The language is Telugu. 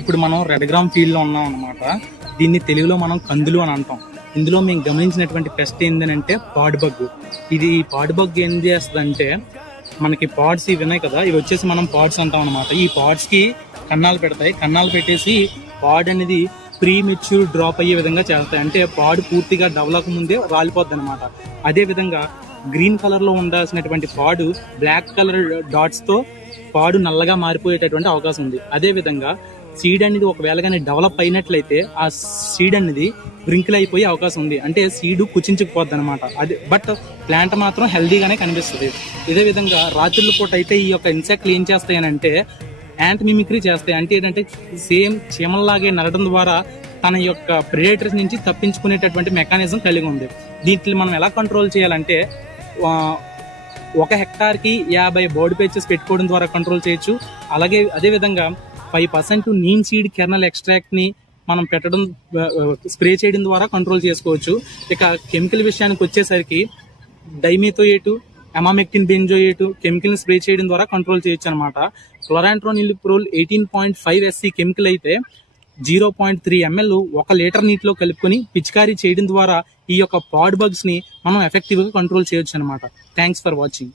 ఇప్పుడు మనం రెడ్ గ్రామ్ ఫీల్డ్ లో ఉన్నాం అన్నమాట. దీన్ని తెలుగులో మనం కందులు అని అంటాం. ఇందులో మేము గమనించినటువంటి పెస్ట్ ఏంటంటే పాడ్ బగ్. ఇది పాడ్ బగ్ ఏం చేస్తుందంటే, మనకి పాడ్స్ ఇవి ఉన్నాయి కదా, ఇవి వచ్చేసి మనం పాడ్స్ అంటాం అనమాట. ఈ పాడ్స్ కి కన్నాలు పెడతాయి. కన్నాలు పెట్టేసి పాడ్ అనేది ప్రీ మెచ్యూర్ డ్రాప్ అయ్యే విధంగా చేస్తాయి. అంటే పాడ్ పూర్తిగా డెవలప్ ముందే రాలిపోద్ది అనమాట. అదే విధంగా గ్రీన్ కలర్ లో ఉండాల్సినటువంటి పాడు బ్లాక్ కలర్ డాట్స్ తో పాడు నల్లగా మారిపోయేటటువంటి అవకాశం ఉంది. అదే విధంగా సీడ్ అనేది ఒకవేళ కానీ డెవలప్ అయినట్లయితే ఆ సీడ్ అనేది బ్రింకిల్ అయిపోయే అవకాశం ఉంది. అంటే సీడ్ కుచించుకుపోద్ది అనమాట. అది బట్ ప్లాంట్ మాత్రం హెల్దీగానే కనిపిస్తుంది. ఇదే విధంగా రాత్రుల పూట అయితే ఈ యొక్క ఇన్సెక్ట్లు ఏం చేస్తాయనంటే యాంట్ మిమిక్రీ చేస్తాయి. అంటే ఏంటంటే సేమ్ చీమల్లాగే నరడం ద్వారా తన యొక్క ప్రెడేటర్స్ నుంచి తప్పించుకునేటటువంటి మెకానిజం కలిగి ఉంది. దీంట్లో మనం ఎలా కంట్రోల్ చేయాలంటే, 1 హెక్టార్కి 50 బర్డ్ పేచెస్ పెట్టుకోవడం ద్వారా కంట్రోల్ చేయొచ్చు. అలాగే అదేవిధంగా 5% నీమ్ సీడ్ కెర్నల్ ఎక్స్ట్రాక్ట్ ని మనం పెట్టడం, స్ప్రే చేయడం ద్వారా కంట్రోల్ చేసుకోవచ్చు. ఇక కెమికల్ విషయానికి వచ్చేసరికి డైమిథోయేటు, ఎమామెక్టిన్ బెంజోయేటు కెమికల్ స్ప్రే చేయడం ద్వారా కంట్రోల్ చేయొచ్చు అనమాట. క్లోరాంట్రోనిలిప్రోల్ 18.5 SC కెమికల్ అయితే 0.3 ml 1 లీటర్ నీటిలో కలుపుకొని పిచికారీ చేయడం ద్వారా ఈ యొక్క పాడ్ బగ్స్ ని మనం ఎఫెక్టివ్ గా కంట్రోల్ చేయొచ్చు అనమాట. Thanks for watching.